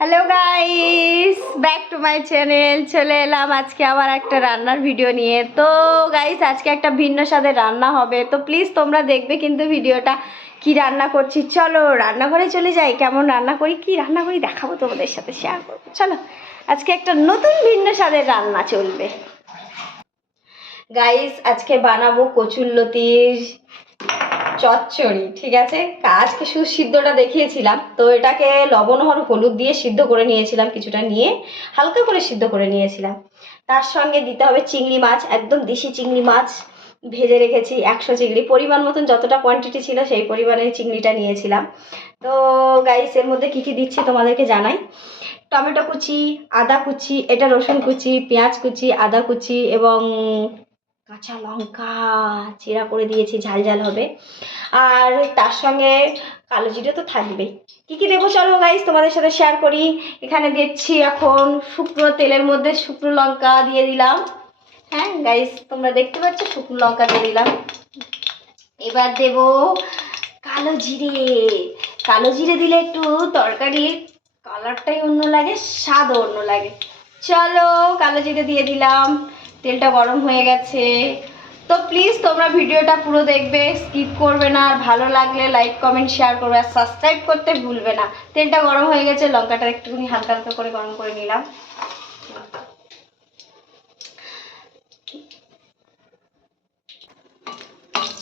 Hello guys, back to my channel. চলে এলাম আজকে আবার একটা রান্নার ভিডিও নিয়ে। তো গাইস, আজকে একটা ভিন্ন স্বাদের রান্না হবে, তো প্লিজ তোমরা দেখবে কিন্তু ভিডিওটা। কি রান্না করছি চলো রান্নাঘরে চলে যাই। কেমন রান্না করি, কি রান্না করি দেখাবো, তোমাদের সাথে শেয়ার করবো। চলো আজকে একটা নতুন ভিন্ন স্বাদের রান্না চলবে। গাইস, আজকে বানাবো কচুরলতির চচ্চড়ি। ঠিক আছে, আজকে শুধু সিদ্ধটা দেখিয়েছিলাম, তো এটাকে লবণ আর হলুদ দিয়ে সিদ্ধ করে নিয়েছিলাম, কিছুটা নিয়ে হালকা করে সিদ্ধ করে নিয়েছিলাম। তার সঙ্গে দিতে হবে চিংড়ি মাছ, একদম দেশি চিংড়ি মাছ ভেজে রেখেছি। 100 চিংড়ি, পরিমাণ মতন যতটা কোয়ান্টিটি ছিল সেই পরিমাণে চিংড়িটা নিয়েছিলাম। তো গাইস, এর মধ্যে কী কী দিচ্ছি তোমাদেরকে জানাই। টমেটো কুচি, আদা কুচি, এটা রসুন কুচি, পেঁয়াজ কুচি, আদা কুচি এবং কাঁচা লঙ্কা চিরা করে দিয়েছি, ঝাল ঝাল হবে। আর তার সঙ্গে কালো জিরে তো থাকবেই। কী কী দেবো চলো গাইস তোমাদের সাথে শেয়ার করি। এখানে দিচ্ছি এখন শুকনো তেলের মধ্যে শুকনো লঙ্কা দিয়ে দিলাম। হ্যাঁ গাইস, তোমরা দেখতে পাচ্ছ শুকনো লঙ্কা দিয়ে দিলাম। এবার দেব কালো জিরে। কালো জিরে দিলে একটু তরকারির কালারটাই অন্য লাগে, স্বাদও অন্য লাগে। চলো কালো জিরে দিয়ে দিলাম। তেলটা গরম হয়ে গেছে। তো প্লিজ তোমরা ভিডিওটা পুরো দেখবে, স্কিপ করবে না। আর ভালো লাগলে লাইক কমেন্ট শেয়ার করবে, আর সাবস্ক্রাইব করতে ভুলবে না। তেলটা গরম হয়ে গেছে, লঙ্কাটা একটুখানি হালকা হালকা করে গরম করে নিলাম।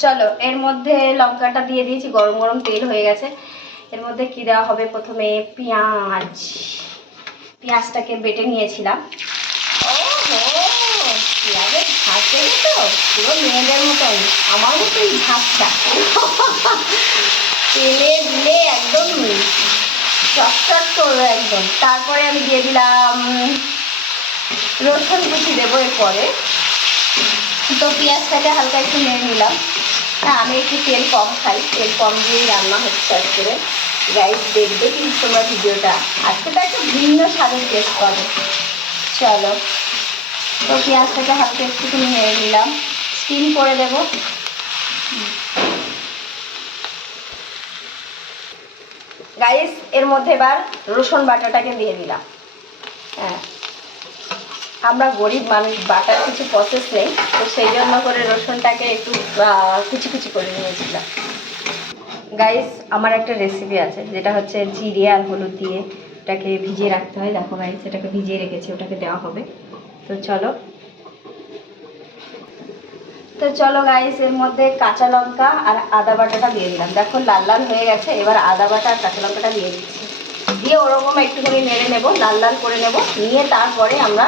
চলো এর মধ্যে লঙ্কাটা দিয়ে দিয়েছি, গরম গরম তেল হয়ে গেছে। এর মধ্যে কি দেওয়া হবে, প্রথমে পেঁয়াজ। পেঁয়াজটাকে বেটে নিয়েছিলাম। পেঁয়াজের ঝাঁজ দেবে তো পুরো মেয়েদের মতন, আমার মতোই ঝাঁজটা। তেলে দিলে একদম চটচট করবে একদম। তারপরে আমি দিয়ে দিলাম রসুন কুচি, দেবো এরপরে। তো পেঁয়াজটাকে হালকা একটু নেড়ে নিলাম। হ্যাঁ, আমি একটু তেল কম খাই, তেল কম দিয়েই রান্না হচ্ছে আজকে। গাইস দেখবে কিন্তু তোমরা ভিডিওটা, আজকে তো একটা ভিন্ন স্বাদের টেস্ট পাবে। চলো, তো পেঁয়াজটাকে হালকা একটুখানি নেড়ে নিলাম, স্টিম করে দেব। গাইস, এর মধ্যে এবার রসুন বাটাটাকে দিয়ে দিলাম। হ্যাঁ, আমরা গরিব মানুষ, বাটার কিছু প্রসেস নেই, তো সেই জন্য করে রসুনটাকে একটু কুচি কুচি করে নিয়েছিলাম। গাইস, আমার একটা রেসিপি আছে, যেটা হচ্ছে জিরে আর হলুদ দিয়ে এটাকে ভিজিয়ে রাখতে হয়। দেখো গাইস, এটাকে ভিজিয়ে রেখেছি, ওটাকে দেওয়া হবে। তো চলো গাইস, এর মধ্যে কাঁচা লঙ্কা আর আদা বাটাটা দিয়ে দিলাম। দেখো লাল লাল হয়ে গেছে। এবার আদা বাটা আর কাঁচা লঙ্কাটা দিয়ে দিচ্ছি, দিয়ে ওরকম একটুখানি নেড়ে নেবো, লাল লাল করে নেব, নিয়ে তারপরে আমরা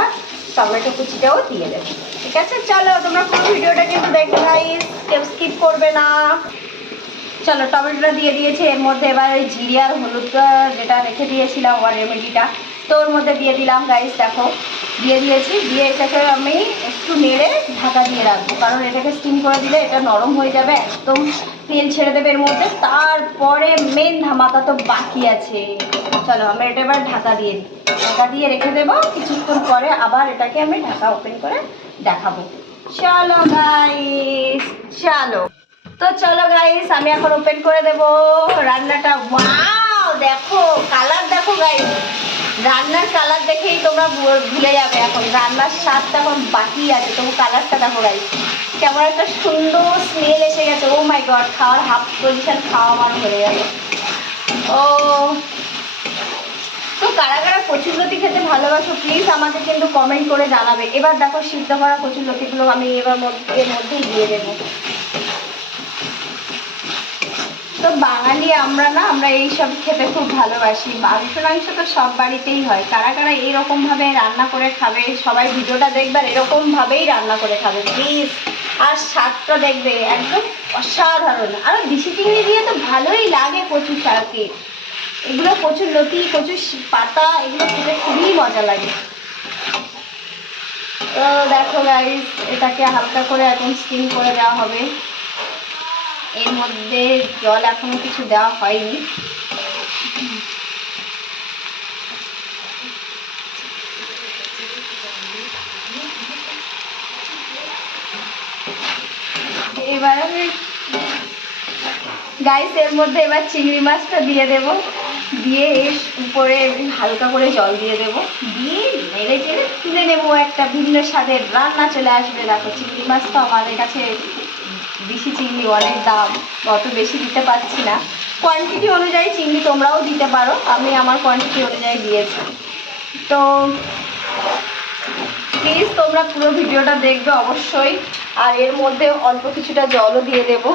টমেটো কুচিটাও দিয়ে দেবো। ঠিক আছে, চলো তোমরা পুরো ভিডিওটা কিন্তু দেখবে গাইস, কেউ স্কিপ করবে না। চলো টমেটোটা দিয়ে দিয়েছি। এর মধ্যে এবার ওই জিরে আর হলুদটা যেটা রেখে দিয়েছিলাম, ওর রেমেডিটা, তো ওর মধ্যে দিয়ে দিলাম। গাইস দেখো দিয়ে দিয়েছি, দিয়ে এটাকে আমি একটু নেড়ে ঢাকা দিয়ে রাখবো, কারণ এটাকে স্টিম করে দিলে এটা নরম হয়ে যাবে, একদম তেল ছেড়ে দেবে এর মধ্যে। তারপরে মেন ধামাকা তো বাকি আছে। চলো আমরা এটা এবার ঢাকা দিয়ে দিই, ঢাকা দিয়ে রেখে দেবো। কিছুক্ষণ পরে আবার এটাকে আমি ঢাকা ওপেন করে দেখাবো। চলো গাইস, চলো। তো চলো গাইস, আমি এখন ওপেন করে দেব রান্নাটা। ওয়াও, দেখো কালার, দেখো গাইস, রান্নার কালার দেখেই তোমরা ভুলে যাবে। এখন রান্নার স্বাদটা এখন বাকি আছে, তবু কালারটা দেখো গাইস, কেমন একটা সুন্দর স্মেল এসে গেছে। ও মাই গড, খাওয়ার হাফ পজিশন খাওয়া আমার হয়ে গেল। ও, তো কারা কারা কচুরলতি খেতে ভালোবাসো প্লিজ আমাকে কিন্তু কমেন্ট করে জানাবে। এবার দেখো সিদ্ধ করা কচুরলতিগুলো আমি এবার এর মধ্যেই দিয়ে দেবো। তো বাঙালি আমরা না, আমরা এইসব খেতে খুব ভালোবাসি। মাংস তো সব বাড়িতেই হয়। কারা কারা এইরকমভাবে রান্না করে খাবে, সবাই ভিডিওটা দেখবে আর এরকমভাবেই রান্না করে খাবে প্লিজ। আর স্বাদটা দেখবে একদম অসাধারণ। আরও দেশি চিংড়ি দিয়ে তো ভালোই লাগে কচু শাকে। এগুলো কচুর লতি, কচুর পাতা, এগুলো খেতে খুবই মজা লাগে। তো দেখো গাইস, এটাকে হালকা করে এখন স্টিম করে দেওয়া হবে। এর মধ্যে জল এখনো কিছু দেওয়া হয়নি। এবার আমি গাইস এর মধ্যে এবার চিংড়ি মাছটা দিয়ে দেব। দিয়ে এর উপরে হালকা করে জল দিয়ে দেবো, দিয়ে নেড়ে চেড়ে তুলে নেবো। একটা ভিন্ন স্বাদের রান্না চলে আসবে। দেখো চিংড়ি মাছ তো আমাদের কাছে বেশি, চিংড়ি অনেক দাম, অত বেশি দিতে পারছি না। কোয়ান্টিটি অনুযায়ী চিংড়ি তোমরাও দিতে পারো, আমি আমার কোয়ান্টিটি অনুযায়ী দিয়েছি। তো প্লিজ তোমরা পুরো ভিডিওটা দেখবে অবশ্যই। আর এর মধ্যে অল্প কিছুটা জলও দিয়ে দেবো।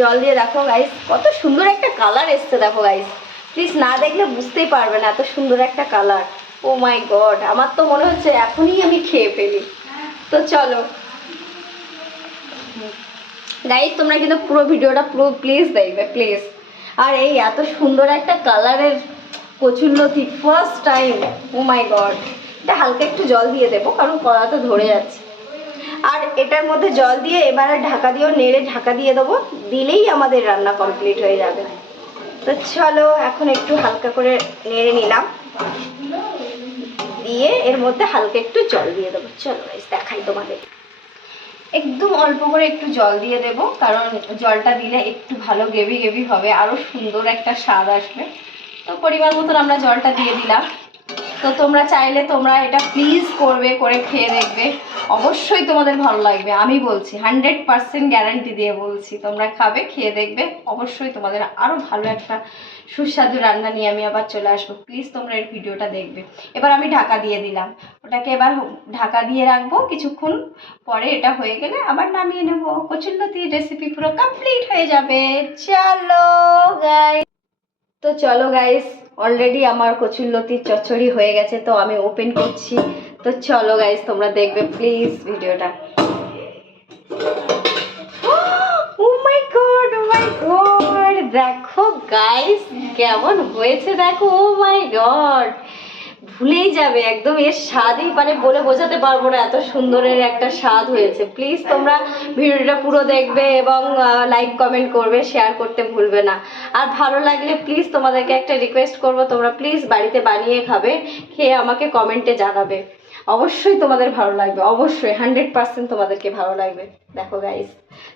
জল দিয়ে দেখো গাইস কত সুন্দর একটা কালার এসছে। দেখো গাইস, প্লিজ না দেখলে বুঝতেই পারবে না এত সুন্দর একটা কালার। ও মাই গড, আমার তো মনে হচ্ছে এখনই আমি খেয়ে ফেলি। তো চলো গাইস, তোমরা কিন্তু পুরো ভিডিওটা পুরো প্লিজ দেখবে প্লিজ। আর এই এত সুন্দর একটা কালারের কচুরলতি ফার্স্ট টাইম। ও মাই গড, এটা হালকা একটু জল দিয়ে দেবো কারণ কড়াতে ধরে যাচ্ছে। আর এটার মধ্যে জল দিয়ে এবারে ঢাকা দিয়েও নেড়ে ঢাকা দিয়ে দেবো, দিলেই আমাদের রান্না কমপ্লিট হয়ে যাবে। তো চলো এখন একটু হালকা করে নেড়ে নিলাম, দিয়ে এর মধ্যে হালকা একটু জল দিয়ে দেবো। চলো গাইস দেখাই তোমাদের। একদম অল্প করে একটু জল দিয়ে দেবো, কারণ জলটা দিলে একটু ভালো গ্রেভি গ্রেভি হবে, আরও সুন্দর একটা স্বাদ আসবে। তো পরিমাণ মতন আমরা জলটা দিয়ে দিলাম। তো তোমরা চাইলে তোমরা এটা প্লিজ করবে, করে খেয়ে দেখবে, অবশ্যই তোমাদের ভালো লাগবে। আমি বলছি 100% গ্যারান্টি দিয়ে বলছি, তোমরা খাবে, খেয়ে দেখবে, অবশ্যই তোমাদের আরও ভালো একটা সুস্বাদু রান্না নিয়ে আমি আবার চলে আসবো। প্লিজ তোমরা এর ভিডিওটা দেখবে। এবার আমি ঢাকা দিয়ে দিলাম, ওটাকে এবার ঢাকা দিয়ে রাখবো কিছুক্ষণ, পরে এটা হয়ে গেলে আবার নামিয়ে নেবো। কচুরলতির রেসিপি পুরো কমপ্লিট হয়ে যাবে। চলো গাইস, তো চলো গাইস, অলরেডি আমার কচুরলতির চচ্চড়ি হয়ে গেছে, তো আমি ওপেন করছি। তো চলো গাইস তোমরা দেখবে প্লিজ ভিডিওটা। ও মাই গড, ও মাই গড, দেখো গাইস কেমন হয়েছে দেখো। ও মাই গড, ভুলেই যাবে একদম, এর স্বাদই মানে বলে বোঝাতে পারবো না, এত সুন্দরের একটা স্বাদ হয়েছে। প্লিজ তোমরা ভিডিওটা পুরো দেখবে এবং লাইক কমেন্ট করবে, শেয়ার করতে ভুলবে না। আর ভালো লাগলে প্লিজ তোমাদেরকে একটা রিকোয়েস্ট করব, তোমরা প্লিজ বাড়িতে বানিয়ে খাবে, খেয়ে আমাকে কমেন্টে জানাবে। অবশ্যই তোমাদের ভালো লাগবে, অবশ্যই 100% তোমাদেরকে ভালো লাগবে। দেখো গাইস,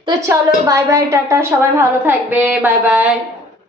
তো চলো বাই বাই, টাটা, সবাই ভালো থাকবে, বাই বাই।